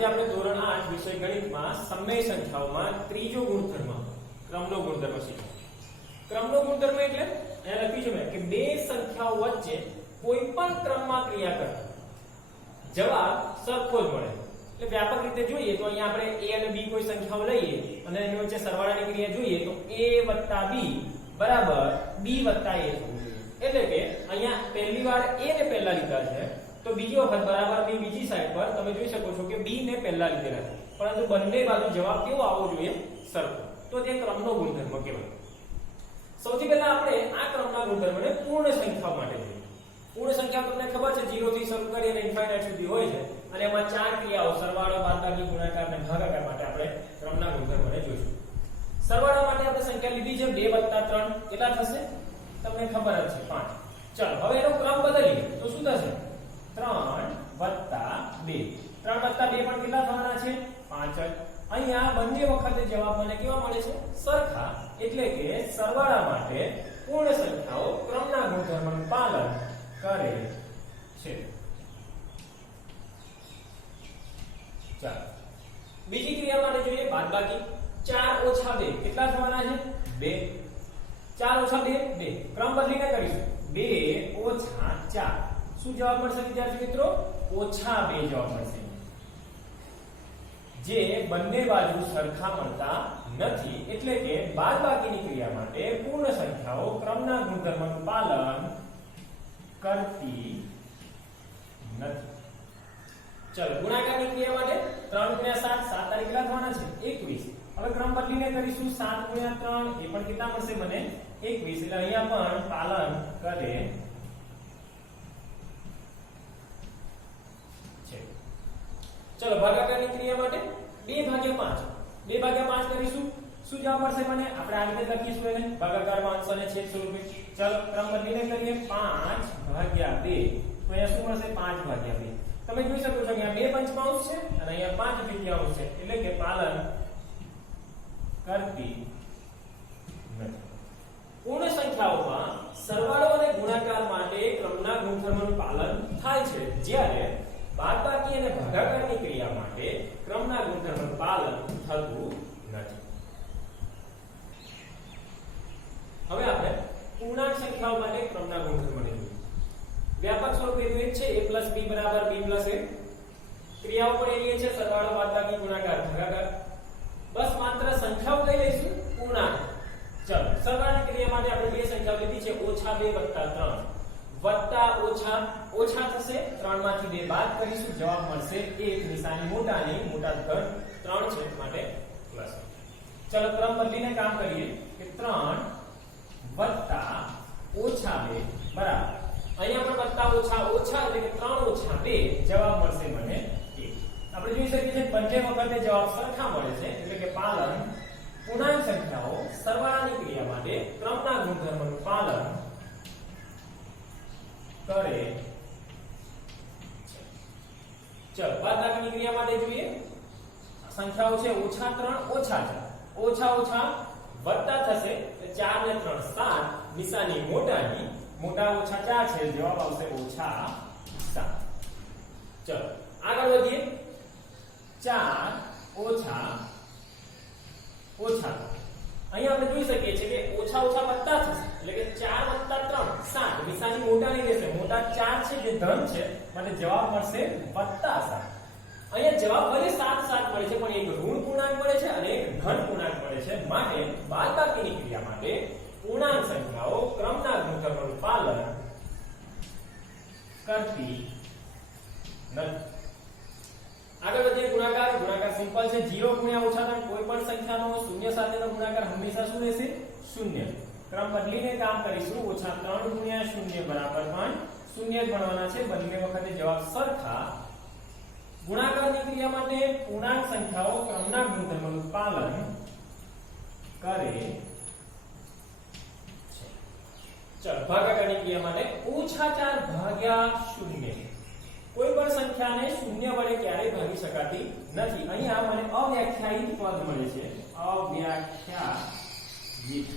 આજે આપણે ધોરણ 8 વિષય ગણિતમાં સમય સંખ્યાઓમાં ત્રીજો ગુણધર્મ ક્રમનો ગુણધર્મ શીખ્યો. ક્રમનો ગુણધર્મ એટલે અહીંયા લખ્યું છે મેં કે બે સંખ્યાઓ વચ્ચે કોઈ પણ ક્રમમાં ક્રિયા કરતા જવાબ સરખો જ મળે. એટલે વ્યાપક રીતે જોઈએ તો અહીંયા આપણે a અને b કોઈ સંખ્યાઓ લઈએ અને એની વચ્ચે સરવાળાની ક્રિયા જોઈએ તો a + b બરાબર b + a થવું જોઈએ. એટલે કે અહીંયા પહેલી વાર a ને પહેલા લીધા છે તો બીજી વખત બરાબર b બીજી સાઈડ પર તમે જોઈ શકો છો કે b ને પહેલા લીધેલા છે, પરંતુ બંને બાજુ જવાબ કેવો આવવો જોઈએ? સરખો. તો તે ક્રમનો ગુણધર્મ કહેવાય. સૌથી પહેલા આપણે આ ક્રમના ગુણધર્મને પૂર્ણ સંખ્યાઓ માટે જોઈએ. પૂર્ણ સંખ્યાઓ તમને ખબર છે 0 થી શરૂ કરી અને ઇન્ફાઇનાઇટ સુધી હોય છે અને એમાં ચાર ક્રિયાઓ સરવાળો, બાદબાકી, ગુણાકાર અને ભાગાકાર માટે આપણે ક્રમના ગુણધર્મને જોઈશું. સરવાળા માટે આપણે સંખ્યા લીધી છે 2 + 3 કેટલા થશે? તમને ખબર જ છે 5. ચાલો હવે એનો ક્રમ બદલીએ તો શું થશે? 3 + 2. 3 + 2 પણ કેટલા થવાના છે? 5 જ. અહીંયા બંને વખતે જવાબ મને કેવા મળે છે? સરખા. એટલે કે સરવાળા માટે પૂર્ણ સંખ્યાઓ ક્રમના ગુણધર્મનું પાલન કરે છે. ચાલો બીજી ક્રિયા માટે જોઈએ બાદબાકી. 4 - 2 કેટલા થવાના છે? 2. 4 - 2 2. ક્રમ બદલીને કરીશું. 2 - 4. શું જવાબ મળશે વિદ્યાર્થી મિત્રો? -2 જવાબ મળશે. જે બંને બાજુ સરખા મળતા નથી. એટલે કે બાદબાકીની ક્રિયા માટે પૂર્ણ સંખ્યાઓ ક્રમના ગુણધર્મનું પાલન કરતી નથી. ચલો ગુણાકારની ક્રિયા માટે 3 × 7 7 તારીખ કેટલા થવાના છે? 21. હવે ક્રમ બદલીને કરીશું. 7 × 3 એ પણ કેટલા મળશે મને? 21. એટલે અહીંયા પણ પાલન કરે છે. ચલો ભાગાકારની ક્રિયા માટે 2/5. 2/5 કરીશું. શું જવાબ મળશે મને? આપણે આ રીતે લખીશું એને ભાગાકારમાં અંશ અને છેદ સ્વરૂપે. ચલો ક્રમ બદલીને કરીએ. 5/2. તો અહીંયા શું મળશે? 5/2. તમે જોઈ શકો છો કે અહીંયા 2 પંચમાંશ છે અને અહીંયા 5 તૃતીયાંશ છે. એટલે કે પાલન કરતી નથી. પૂર્ણ સંખ્યાઓમાં સરવાળો અને ગુણાકાર માટે ક્રમના ગુણધર્મનું પાલન થાય છે, જ્યારે બાદબાકી અને ભાગાકારની ક્રિયા માટે ક્રમના ગુણધર્મનું પાલન થતું નથી. હવે આપણે પૂર્ણાંક સંખ્યાઓ માટે ક્રમના ગુણધર્મને જોઈએ. વ્યાપક સ્વરૂપે એ છે a + b = b + a. ક્રિયાઓ પણ એની છે સરવાળો, બાદબાકી, ગુણાકાર, ભાગાકાર. બસ માત્ર સંખ્યાઓ લઈ લઈશું પૂર્ણાંક. ચલો સરવાળાની ક્રિયા માટે આપણે બે સંખ્યાઓ લીધી છે -2 + 3 વત્તા ઓછા. ઓછા થશે 3 માંથી 2 બાદ કરીશું. જવાબ મળશે 1. નિશાની મોટાની, મોટા ઘર 3 છે માટે પ્લસ. ચલો ક્રમ બદલીને કામ કરીએ કે 3 વત્તા ઓછા 2 બરાબર. અહીંયા પણ વત્તા ઓછા ઓછા એટલે કે 3 - 2 જવાબ મળશે મને 1. આપણે જોઈ શકીએ છીએ બંને વખતે જવાબ સરખા મળે છે. એટલે કે પાલન પૂર્ણાંક સંખ્યાઓ સરવાળાની ક્રિયા માટે ક્રમના ગુણધર્મનું પાલન કરે છે. ચલો બાદબાકીની ક્રિયા માટે જોઈએ. સંખ્યાઓ છે -3 - 4. ઓછા ઓછા વત્તા થશે 4 ને 3 7. નિશાની મોટાની, મોટા ઓછા 4 છે. જવાબ આવશે -7. ચલો આગળ વધીએ. 4 ઓછા ઓછા. અહીંયા આપણે જોઈ શકીએ છીએ કે ઓછા ઓછા વત્તા થશે. એટલે કે 4 + 3 7. નિશાની મોટાની રહેશે. મોટા 4 છે જે ધન છે માટે જવાબ મળશે +7. અહીંયા જવાબ ભલે 7 7 મળે છે પણ એક ઋણ પૂર્ણાંક મળે છે અને એક ધન પૂર્ણાંક મળે છે. માટે બાદબાકીની ક્રિયા માટે પૂર્ણાંક સંખ્યાઓ ક્રમના ગુણધર્મનું પાલન કરતી નથી. આગળ વધીએ ગુણાકાર. ગુણાકાર સિમ્પલ છે. 0 × -3 કોઈ પણ સંખ્યાનો શૂન્ય સાથેનો ગુણાકાર હંમેશા શું રહેશે? 0. ક્રમ બદલીને કામ કરીશું. -3 × 0 = 5. 0 જ ગણવાના છે. બંને વખતે જવાબ સરખા. ગુણાકારની ક્રિયા માટે પૂર્ણાંક સંખ્યાઓ ક્રમના ગુણધર્મનું પાલન કરે છે. ચલો ભાગાકારની ક્રિયા માટે -4/0. કોઈ પણ સંખ્યાને શૂન્ય વડે ક્યારેય ભાગી શકાતી નથી. અહીંયા મને અવ્યાખ્યાયિત પદ મળે છે. અવ્યાખ્યાયિત.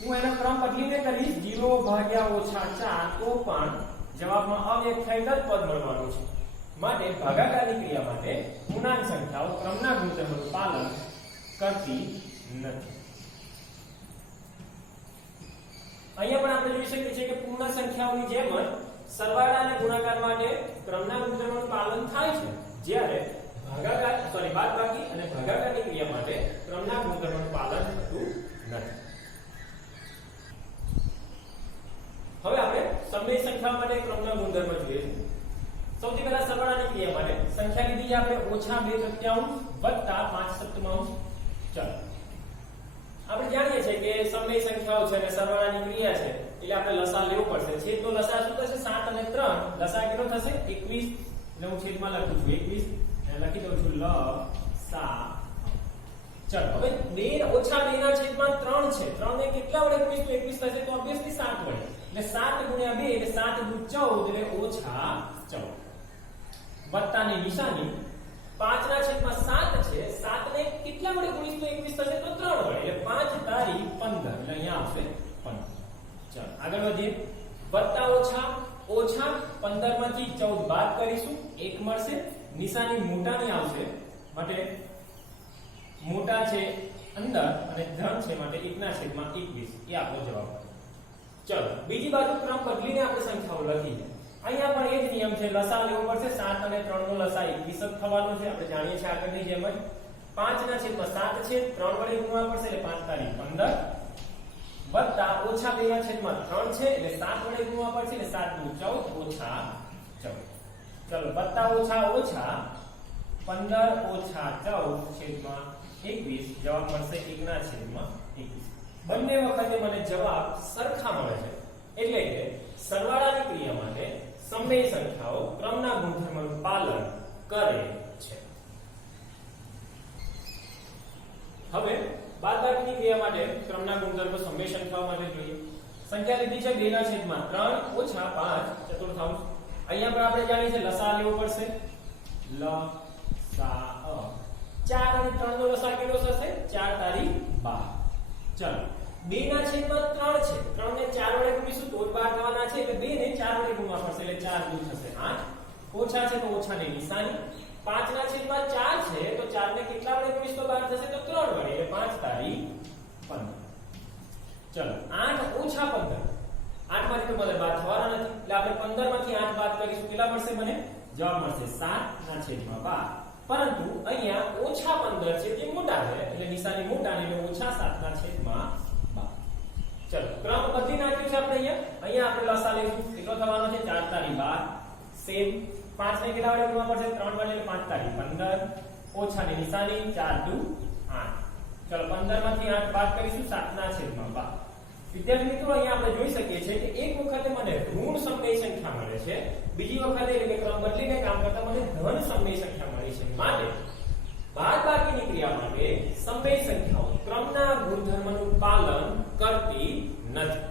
હું એનો ક્રમ બદલીને કરીશ. 0/-4 તો પણ જવાબમાં અવ્યાખ્યાયિત જ પદ મળવાનું છે. માટે ભાગાકારની ક્રિયા માટે પૂર્ણાંક સંખ્યાઓ ક્રમના ગુણધર્મનું પાલન કરતી નથી. અહીંયા પણ આપણે જોઈ શકીએ છીએ કે પૂર્ણ સંખ્યાઓની જેમ જ સરવાળા અને ગુણાકાર માટે ક્રમના ગુણધર્મનું પાલન થાય છે, જ્યારે બાદબાકી અને ભાગાકારની ક્રિયા માટે ક્રમના ગુણધર્મનું પાલન થતું નથી. હવે આપણે સમય સંખ્યા માટે ક્રમના ગુણધર્મ જોઈએ. સૌથી પહેલા સરવાળાની ક્રિયા માટે સંખ્યા લીધી છે આપણે -2/3 વત્તા 5/7. ચાલો આપણે જાણીએ છીએ કે સમય સંખ્યાઓ છે અને સરવાળાની ક્રિયા છે એટલે આપણે લસાઅ લેવો પડશે. છેદનો લસાઅ શું થશે? 7 અને 3. લસાઅ કેટલો થશે? 21. ને હું છેદમાં લખું છું 21 અને લખી દઉં છું લસાઅ. ચાલો હવે 2 - 2 ના છેદમાં 3 છે. 3 ને કેટલા વડે ગુણીશું? 21 થશે તો ઓબ્વિયસલી 7 વડે. એટલે 7 ગુણ્યા 2 એટલે 7 દુ 14 એટલે -14. વત્તાની નિશાની 5 ના છેદમાં 7 છે. 7 ને કેટલા વડે ગુણીશું? 21 થશે તો 3 વડે. એટલે 5 તારી 15 એટલે અહીંયા આવશે 15. ચાલો આગળ વધીએ. વત્તા ઓછા 15 માંથી 14 બાદ કરીશું 1 મળશે. નિશાની મોટાની આવશે માટે મોટા છે અંદર અને ધન છે માટે 1 ના છેદમાં 21 એ આપણો જવાબ. ચલો બીજી બાજુ ક્રમ બદલીને આપણે સંખ્યાઓ લખી. અહીંયા પણ એ જ નિયમ છે. લસાઅ લેવો પડશે. 7 અને 3 નો લસાઅ 21 જ થવાનો છે. આપણે જાણીએ છીએ આગળની જેમ જ 5 ના છેદમાં 7 છે. 3 વડે ગુણવા પડશે એટલે 5 તારી 15 વત્તા -2 ના છેદમાં 3 છે એટલે 7 વડે ગુણવા પડશે એટલે 7 દુ 14 -14. ચલો વત્તા ઓછા 15 -14 છેદમાં 21 જવાબ મળશે 1 ના છેદમાં 21. બંને વખતે મને જવાબ સરખા મળે છે એટલે કે સરવાળાની ક્રિયા માટે સમય સંખ્યાઓ ક્રમના ગુણધર્મનું પાલન કરે છે. હવે બાદબાકીની ક્રિયા માટે ક્રમના ગુણધર્મ સમય સંખ્યાઓ માટે જોઈએ. સંખ્યા લીધી છે 2 ના છેદમાં 3 - 5 ચતુર્થાંશ. અહીંયા પણ આપણે જાણીએ છીએ લસાઅ લેવો પડશે. લસાઅ 4 અને 3 નો લસાઅ કેટલો થશે? 4 તારી 12. ચાલો 2 ના છેદમાં 3 છે. 3 ને 4 વડે ગુણીશું તો 12 થવાના છે એટલે 2 ને 4 વડે ગુણવા પડશે એટલે 4 દુ થશે 8. ઓછા છે તો ઓછાની નિશાની. 5 ના છેદમાં 4 છે તો 4 ને કેટલા વડે ગુણીશું તો 12 થશે તો 3 વડે એટલે 5 તારી 15. ચલો 8 - 15. 8 માંથી તો મને બાદ થવાના નથી એટલે આપણે 15 માંથી 8 બાદ કરીશું. કેટલા મળશે મને? જવાબ મળશે 7 ના છેદમાં 12. પરંતુ અહીંયા -15 છે તે મોટા છે એટલે નિશાની મોટા ને એટલે -7 ના છેદમાં 12. ચલો ક્રમ બદલી નાખ્યું છે આપણે અહીંયા આપણે લસાઅ લઈશું. કેટલો થવાનો છે? 4 તારી 12 સેમ. 5 ને કેટલા વડે ગુણવા પડશે? 3 વડે એટલે 5 તારી 15 ઓછાની નિશાની 4 દુ 8. ચલો 15 માંથી 8 બાદ કરીશું 7 ના છેદમાં 12. વિદ્યાર્થી મિત્રો અહીંયા આપણે જોઈ શકીએ છીએ કે એક વખતે મને ઋણ સમય સંખ્યા મળે છે, બીજી વખતે એટલે કે ક્રમ બદલીને કામ કરતા મને ધન સમય સંખ્યા મળી છે. માટે બાદબાકીની ક્રિયા માટે સમય સંખ્યાઓ ક્રમના ગુણધર્મનું પાલન કરતી નથી.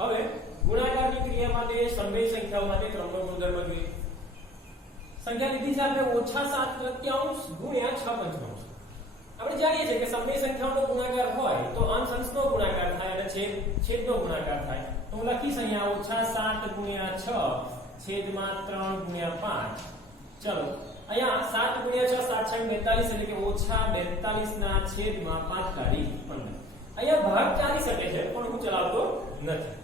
હવે ગુણાકારની ક્રિયા માટે સમય સંખ્યાઓ માટે ક્રમનો ગુણધર્મ જોઈએ. સંખ્યા લીધી છે આપણે -7/3 ગુણ્યા 6/5. આપણે જાણીએ છીએ કે સમય સંખ્યાઓનો ગુણાકાર હોય તો અંશ અંશનો ગુણાકાર થાય અને છેદનો ગુણાકાર થાય. તો હું લખીશ અહીંયા -7 ગુણ્યા 6 છેદમાં 3 ગુણ્યા 5. ચલો અહીંયા 7 ગુણ્યા 6 7 42 એટલે કે -42 ના છેદમાં 5 તારી 15. અહીંયા ભાગ ચાલી શકે છે પણ હું ચલાવતો નથી.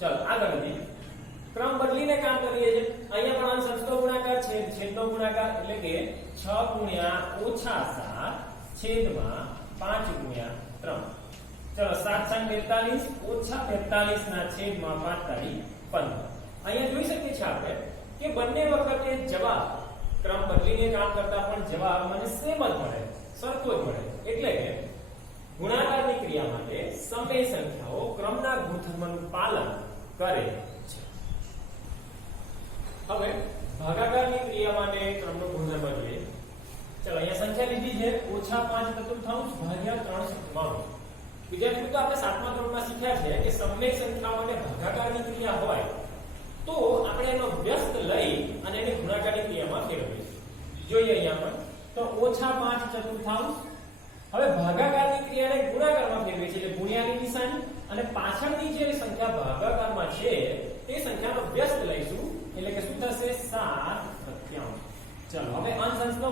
ચલો આગળ વધીએ. ક્રમ બદલીને કામ કરીએ છીએ. અહીંયા પણ અંશ અંશનો ગુણાકાર છે, છેદનો ગુણાકાર એટલે કે 6 ગુણ્યા -7 છેદમાં 5 ગુણ્યા 3. ચલો 7 42 -42 ના છેદમાં 5 તારી 15. અહીંયા જોઈ શકીએ છીએ આપણે કે બંને વખતે જવાબ ક્રમ બદલીને કામ કરતા પણ જવાબ મને સેમ જ મળે, સરખો જ મળે. એટલે કે ગુણાકારની ક્રિયા માટે સમય સંખ્યાઓ ક્રમના ગુણધર્મનું પાલન કરે છે. હવે ભાગાકારની ક્રિયા માટે ક્રમનો ગુણધર્મ જોઈએ. ચલો અહીંયા સંખ્યા લીધી છે -5 ચતુર્થાંશ ભાગ્યા 3/7. વિદ્યાર્થી મિત્રો આપણે 7મા ધોરણમાં શીખ્યા છે કે સમય સંખ્યા માટે ભાગાકારની ક્રિયા હોય તો આપણે એનો વ્યસ્ત લઈ અને એને ગુણાકારની ક્રિયામાં ફેરવીશું. જોઈએ અહીંયા પણ તો -5 ચતુર્થાંશ. હવે ભાગાકારની ક્રિયાને ગુણાકારમાં ફેરવીએ છીએ એટલે ગુણ્યાની નિશાની અને પાછળની જે સંખ્યા ભાગાકારમાં છે તે સંખ્યાનો વ્યસ્ત લઈશું એટલે કે શું થશે?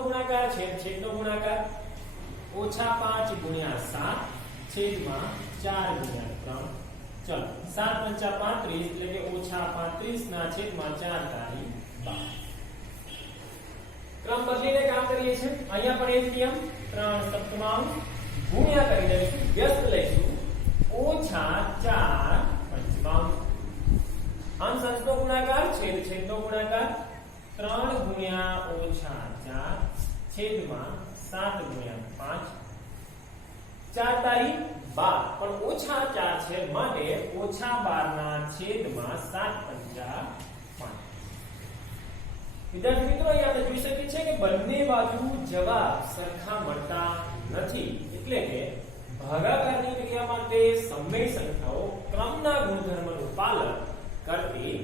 ગુણાકાર છેદનો ગુણાકાર -5 ગુણ્યા 7 છેદમાં 4 ગુણ્યા 3. ચલો 7 × 5 = 35 એટલે કે -35 ના છેદમાં 4 તારી 12. ક્રમ બદલીને કામ કરીએ છીએ. અહીંયા પણ એક નિયમ 3 સપ્તમાંશ ગુણ્યા કરી દઈશું, વ્યસ્ત લઈશું -4 પંચમાંશ. અંશ અંશનો ગુણાકાર છેદનો ગુણાકાર 3 ગુણ્યા -4 છેદમાં 7 ગુણ્યા 5. 4 તારી 12 પણ -4 છે માટે -12 ના છેદમાં 7 પંચા 5. વિદ્યાર્થી મિત્રો અહીંયા જોઈ શકીએ છીએ કે બંને બાજુ જવાબ સરખા મળતા નથી, એટલે કે ભાગાકારની ક્રિયા માટે સમય સંખ્યાઓ ક્રમના ગુણધર્મનું પાલન કરતી